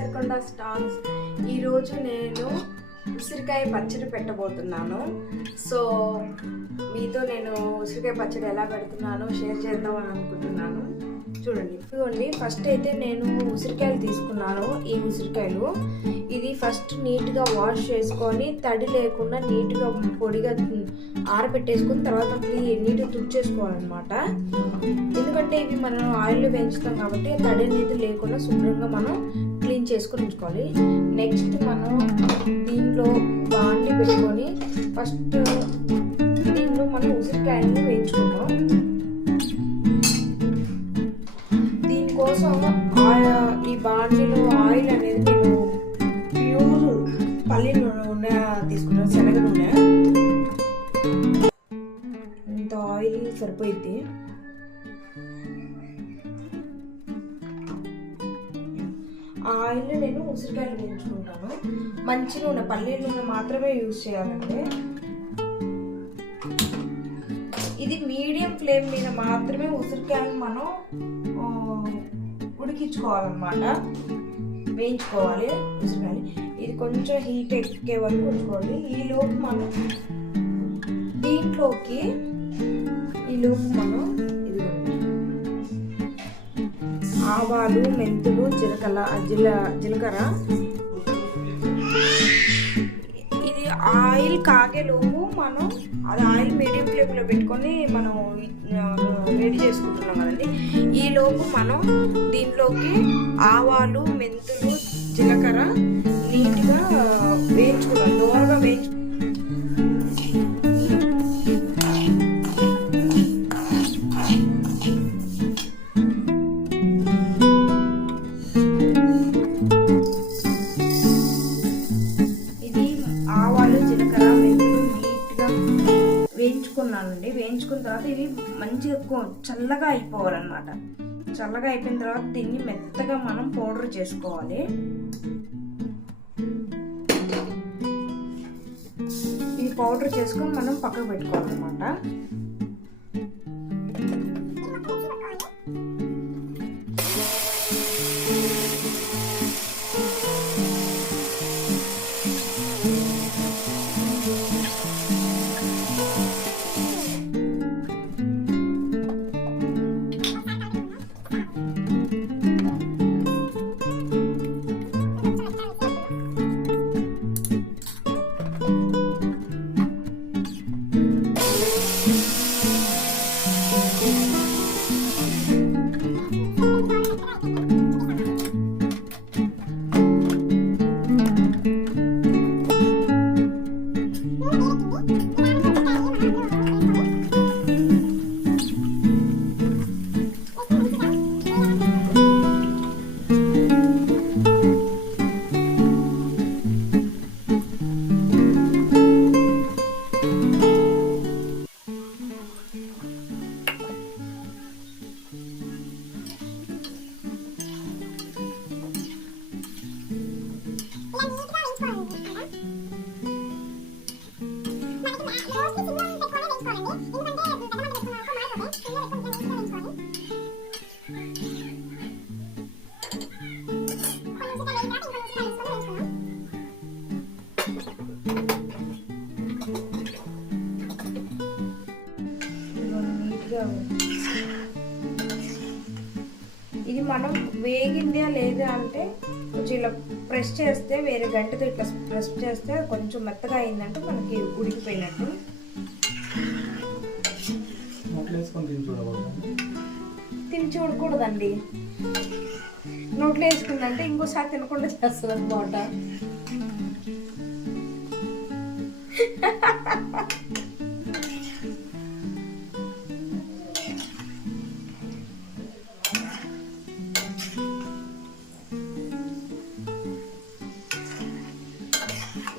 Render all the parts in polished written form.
కేసరకొండ stalls. ఈరోజు నేను ఉసిరికాయ పచ్చడి పెట్టబోతున్నాను. సో మీతో నేను ఉసిరికాయ పచ్చడి ఎలా పెడుతున్నానో షేర్ చేద్దామని అనుకుంటున్నాను. చూడండి, ఇదిగోండి. ఫస్ట్ అయితే నేను ఉసిరికాయలు తీసుకున్నాను. ఈ ఉసిరికాయలు ఇది ఫస్ట్ నీట్గా వాష్ చేసుకొని తడి లేకుండా నీట్గా పొడిగా ఆరబెట్టేసుకుని తర్వాత నీట్గా తుడిచేసుకోవాలన్నమాట. ఎందుకంటే ఇవి మనం ఆయిల్లో వేయించుతాం కాబట్టి తడి అనేది లేకుండా శుభ్రంగా మనం క్లీన్ చేసుకొని ఉంచుకోవాలి. నెక్స్ట్ మనం దీంట్లో బాండి పెట్టుకొని ఫస్ట్ దీంట్లో మనం ఉసిరికాయలను వేయించుకుంటాం. దీనికోసం ఈ బాండిలో ఆయిల్ అనేది నేను ప్యూర్ పల్లి నూనె తీసుకున్నాను, శనగ నూనె. ఇంత ఆయిల్ సరిపోయింది. ఆయిల్ నేను ఉసిరికాయలు వేయించుకుంటాను. మంచి నూనె, పల్లి నూనె మాత్రమే యూజ్ చేయాలండి. ఇది మీడియం ఫ్లేమ్ మీద మాత్రమే ఉసిరికాయలు మనం ఉడికించుకోవాలన్నమాట, వేయించుకోవాలి ఉసిరికాయలు. ఇది కొంచెం హీట్ ఎక్కే వరకు ఉంచుకోవాలి. ఈలోపు మనం దీంట్లోకి మనం ఆవాలు, మెంతులు, జీలకర్ర. ఇది ఆయిల్ కాగేలోపు మనం అది ఆయిల్ మీడియం ఫ్లేమ్లో పెట్టుకొని మనం రెడీ చేసుకుంటున్నాం కదండి. ఈలోపు మనం దీనిలోకి ఆవాలు, మెంతులు, జీలకర్ర నీట్గా వేయించుకున్నాం, దూరగా వేయించు. వేయించుకున్న తర్వాత ఇవి మంచిగా చల్లగా అయిపోవాలన్నమాట. చల్లగా అయిపోయిన తర్వాత దీన్ని మెత్తగా మనం పౌడర్ చేసుకోవాలి. ఈ పౌడర్ చేసుకొని మనం పక్కకు పెట్టుకోవాలన్నమాట. ఇది మనం వేగిందా లేదా అంటే కొంచెం ఇలా ప్రెస్ చేస్తే, వేరే గంటతో ఇట్లా ప్రెస్ చేస్తే కొంచెం మెత్తగా అయిందంటే మనకి ఉడికిపోయినట్టు. తిని చూడకూడదండి. నోట్లో వేసుకుందంటే ఇంకోసారి తినకుండా చేస్తుంది అన్నమాట.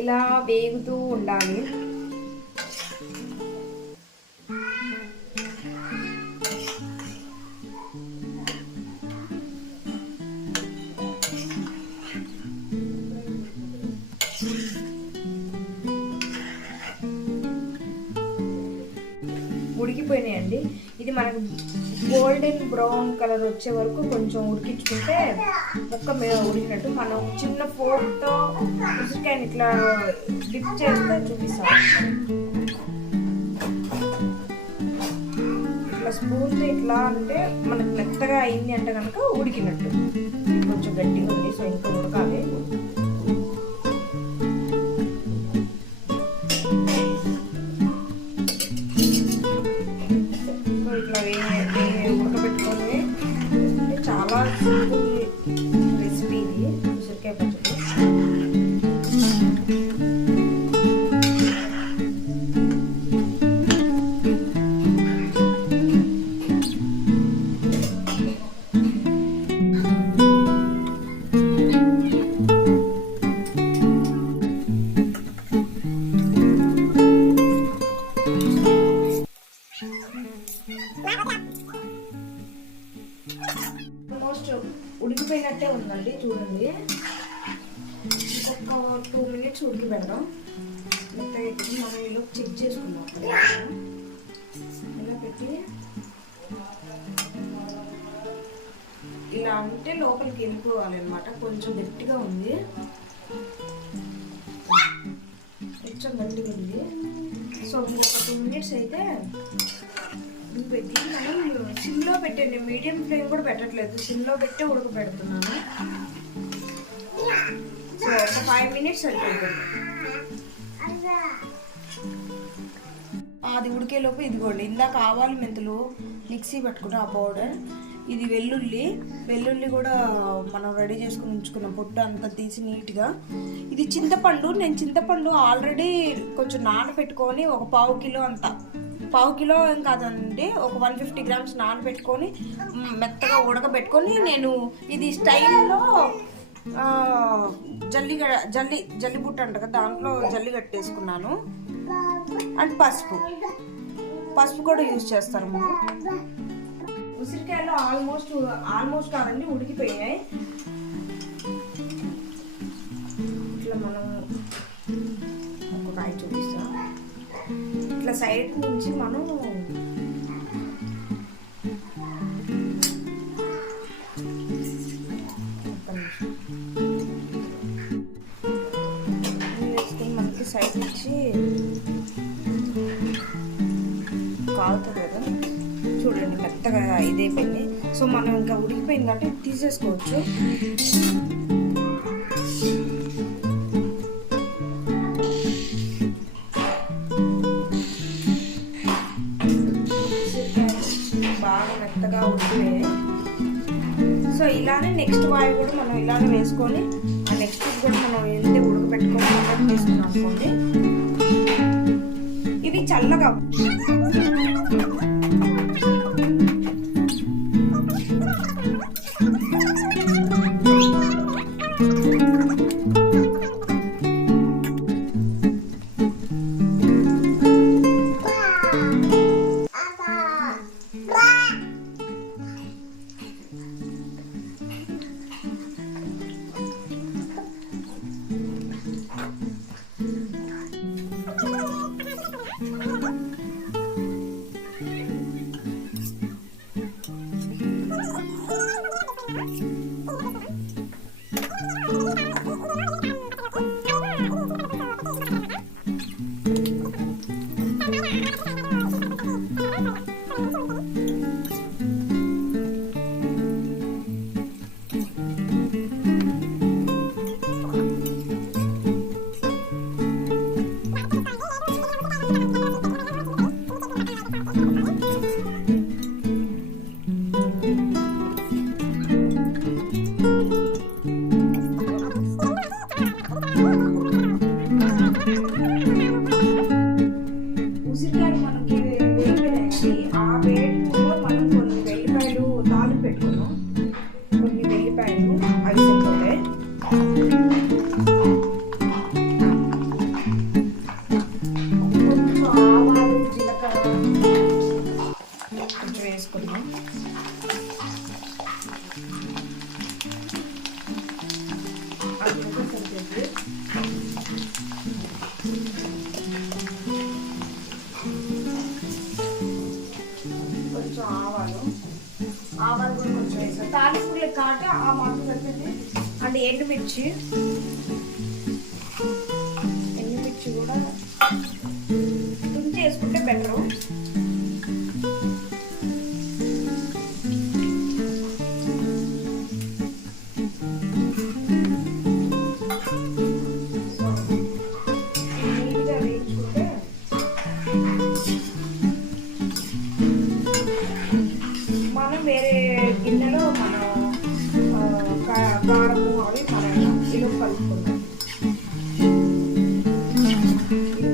ఇలా వేగుతూ ఉండాలి. ఉడికిపోయినాయండి. ఇది మనకు గోల్డెన్ బ్రౌన్ కలర్ వచ్చే వరకు కొంచెం ఉడికించుకుంటే ముక్క మీద ఉడికినట్టు. మనం చిన్న ఫోర్క్తో ఉసిరికాయని ఇట్లా డిప్ చేస్తే చూపిస్తాం. ఇట్లా స్పూన్తో ఇట్లా అంటే మనకు మెత్తగా అయింది అంటే కనుక ఉడికినట్టు. కొంచెం గట్టిగా ఉంది, సో ఇంకా ఉడకాలి. ఉడకబెట్టుకొని చాలా సింపుల్ రెసిపీ ఇది ఉసిరికాయ పచ్చడి. ఆల్మోస్ట్ ఉడికిపోయినట్టే ఉందండి, చూడండి. ఇంకొక 2 minutes ఉడికి పెడదాం. మెత్తగా పెట్టి మనం ఇలా చెక్ చేసుకుందాం. ఇలా పెట్టి ఇలా అంటే లోపలికి వెళ్ళిపోవాలి అనమాట. కొంచెం గట్టిగా ఉంది, కొంచెం గట్టిగా ఉంది. సో ఇంకొక 2 minutes అయితే పెట్టి మనం సిమ్లో పెట్టండి. మీడియం ఫ్లేమ్ కూడా పెట్టట్లేదు, సిమ్లో పెట్టి ఉడకబెడుతున్నాను. సో ఒక 5 minutes సరిపోతుంది. అది ఉడికేలోపు ఇదిగోండి, ఇందాక ఆవాలు మెంతులు మిక్సీ పెట్టుకున్న ఆ పౌడర్, ఇది వెల్లుల్లి కూడా మనం రెడీ చేసుకుని ఉంచుకున్నాం, పొట్టు అంతా తీసి నీట్గా. ఇది చింతపండు, నేను చింతపండు ఆల్రెడీ కొంచెం నానబెట్టుకొని ఒక 1/2 కిలో అంతా, 1/2 కిలో ఏం కాదండి, ఒక 150 grams నానబెట్టుకొని మెత్తగా ఉడకబెట్టుకొని నేను ఇది స్టైల్లో జల్లి బుట్ట అంట కదా, దాంట్లో జల్లి కట్టేసుకున్నాను. అండ్ పసుపు కూడా యూజ్ చేస్తారు మనం. ఉసిరికాయలు ఆల్మోస్ట్ కాదండి ఉడికిపోయాయి. ఇట్లా మనం ఒక కాయ చూపిస్తాం. ఇట్లా సైడ్ నుంచి మనం వేసుకొని మనకి సైడ్ నుంచి కాలుతుంది కదా, చూడండి మెత్తగా ఇదైపోయింది. సో మనం ఇంకా ఉడికిపోయిందంటే తీసేసుకోవచ్చు. బాగా మెత్తగా ఉడికిపోయాయి. సో ఇలానే నెక్స్ట్ వాయి కూడా మనం ఇలానే వేసుకొని ఆ నెక్స్ట్ కూడా మనం వెళ్తే ఉడకబెట్టుకొని పక్కన తీసుకున్నాం అనుకోండి. ఇవి చల్లగా అంటే ఆ మాత్రం సరిపోయింది. అండ్ ఎండుమిర్చి కూడా తుంచి వేసుకుంటే బెటరు. వేరే గిన్నెలో మనం కారము అవి మనం ఇల్లు కలుపుకున్నాం. ఇది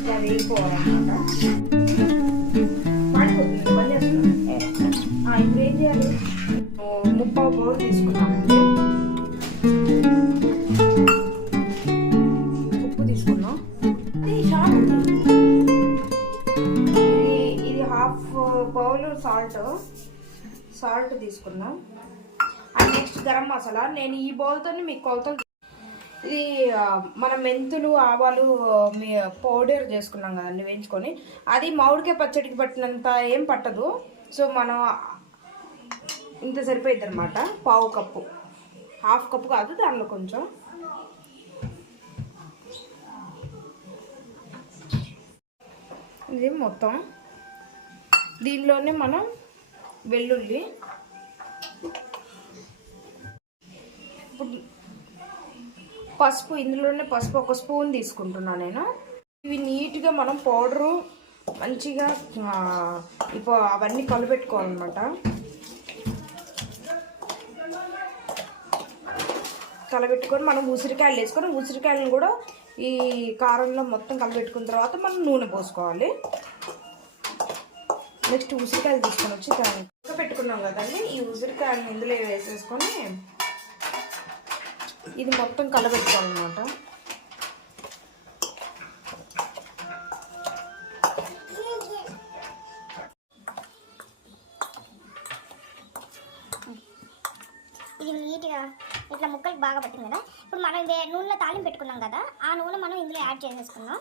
ఇలా వేసుకోవాలన్నమాట. మాడిపోతుంది, బంద్ చేస్తున్నాం. ఇప్పుడు ఏం చేయాలి? 30 బౌల్ తీసుకున్నామండి. ఉప్పు తీసుకున్నాం. ఇది హాఫ్ బౌల్ సాల్ట్ తీసుకున్నాం. And next garam masala. నేను ఈ బౌల్తో మీకు కొలతలు, ఇది మన మెంతులు ఆవాలు పౌడర్ చేసుకున్నాం కదండి వేయించుకొని, అది మామిడికాయ పచ్చడికి పట్టినంత ఏం పట్టదు. సో మనం ఇంత సరిపోయింది అనమాట. పావు కప్పు, హాఫ్ కప్పు కాదు, దానిలో కొంచెం. ఇది మొత్తం దీనిలోనే మనం వెల్లుల్లి, ఇప్పుడు పసుపు, ఇందులోనే పసుపు 1 స్పూన్ తీసుకుంటున్నాను నేను. ఇవి నీట్గా మనం పౌడరు మంచిగా ఇప్పుడు అవన్నీ కలబెట్టుకోవాలన్నమాట. కలబెట్టుకొని మనం ఉసిరికాయలు వేసుకొని, ఉసిరికాయలను కూడా ఈ కారంలో మొత్తం కలబెట్టుకున్న తర్వాత మనం నూనె పోసుకోవాలి. నెక్స్ట్ ఉసిరికాయలు తీసుకొని వచ్చి దాన్ని పెట్టుకున్నాం కదండి, ఈ ఉసిరికాయలను ఇందులో వేసేసుకొని ఇది మొత్తం కలబెట్టుకోవాలన్నమాట. ఇది నీట్గా ఇట్లా ముక్కలు బాగా పట్టింది కదా. ఇప్పుడు మనం నూనెలో తాలింపు పెట్టుకున్నాం కదా, ఆ నూనె మనం ఇందులో యాడ్ చేసేసుకున్నాం.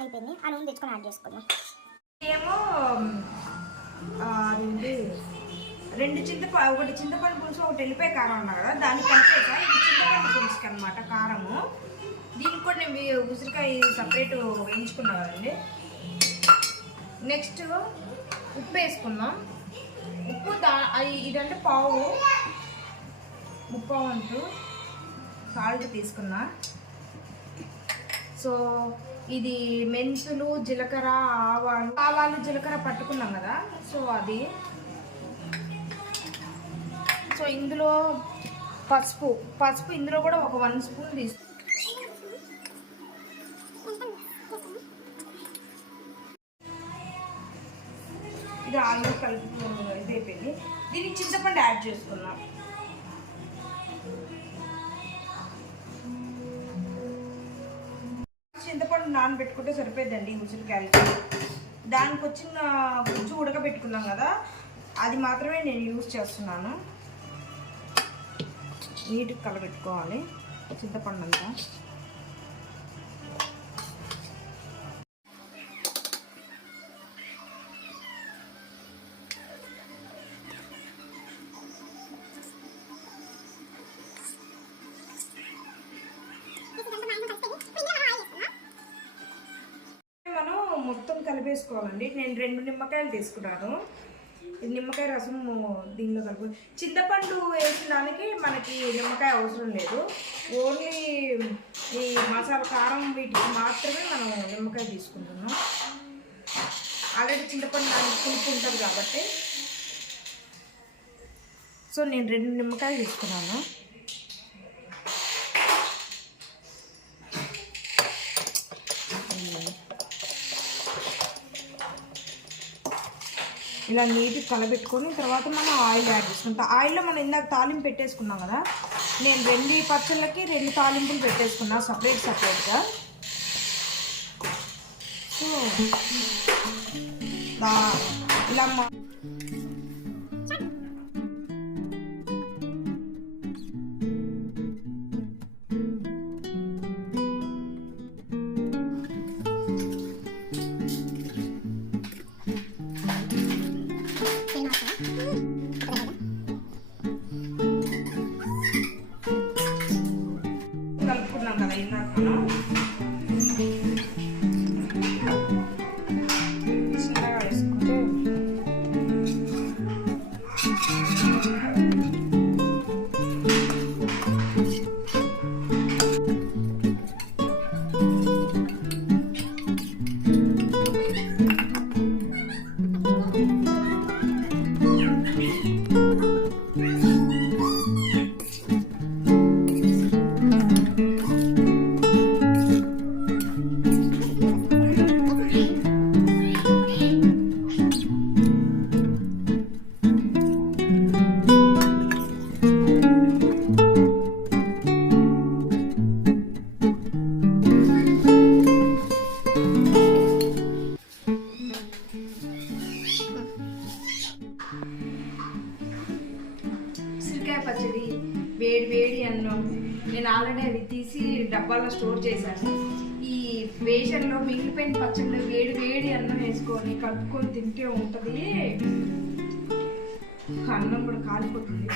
అయిపోయింది. ఆ నూనె తెచ్చుకొని యాడ్ చేసుకున్నాం. ఏమో ఒకటి చింతపండు పులుసు, ఒకటి వెళ్ళిపోయి కారం అన్నారు కదా, దాన్ని కలిపేసా. ఇది చింతపండు పులుసుకి అనమాట కారము. దీనికి కూడా నేను ఉసిరికాయ సపరేట్ వేయించుకున్నా కదండి. నెక్స్ట్ ఉప్పు వేసుకుందాం. ఉప్పు ఇదంటే ముప్పావు అంటూ సాల్ట్ తీసుకున్నా. సో ఇది మెంతులు, జీలకర్ర, ఆవాలు జీలకర్ర పట్టుకున్నాం కదా, సో అది. సో ఇందులో పసుపు ఇందులో కూడా ఒక 1 స్పూన్ తీసుకు. ఇది ఆల్మోస్ట్ కలిపి ఇది అయిపోయింది. దీనికి చింతపండు యాడ్ చేసుకున్నాం. చింతపండు నానబెట్టుకుంటే సరిపోద్దండి ఉసిరికాయలకి. దానికి వచ్చిన గుజ్జు ఉడకబెట్టుకున్నాం కదా, అది మాత్రమే నేను యూజ్ చేస్తున్నాను. నీట్గా కలబెట్టుకోవాలి చింతపండు అంతా. మనం మొత్తం కలిపేసుకోవాలండి. నేను 2 నిమ్మకాయలు తీసుకున్నాను. నిమ్మకాయ రసం దీనిలో కలుపు. చింతపండు వేసిన దానికి మనకి నిమ్మకాయ అవసరం లేదు. ఓన్లీ ఈ మసాలా కారం వీటికి మాత్రమే మనం నిమ్మకాయ తీసుకుంటున్నాం. ఆల్రెడీ చింతపండు దానికి పులుపు ఉంటుంది కాబట్టి. సో నేను 2 నిమ్మకాయలు తీసుకున్నాను. ఇలా నీట్గా కలబెట్టుకొని తర్వాత మనం ఆయిల్ యాడ్ చేసుకుంటాం. ఆయిల్లో మనం ఇందాక తాలింపు పెట్టేసుకున్నాం కదా, నేను 2 పచ్చళ్ళకి 2 తాలింపులు పెట్టేసుకున్నా సపరేట్గా. సో ఇలా వేడి అన్నం. నేను ఆల్రెడీ అవి తీసి డబ్బాలో స్టోర్ చేశాను. ఈ వేషన్లో మిగిలిపోయిన పచ్చళ్ళు వేడి అన్నం వేసుకొని కలుపుకొని తింటే ఉంటుంది. అన్నం కూడా కాలిపోతుంది.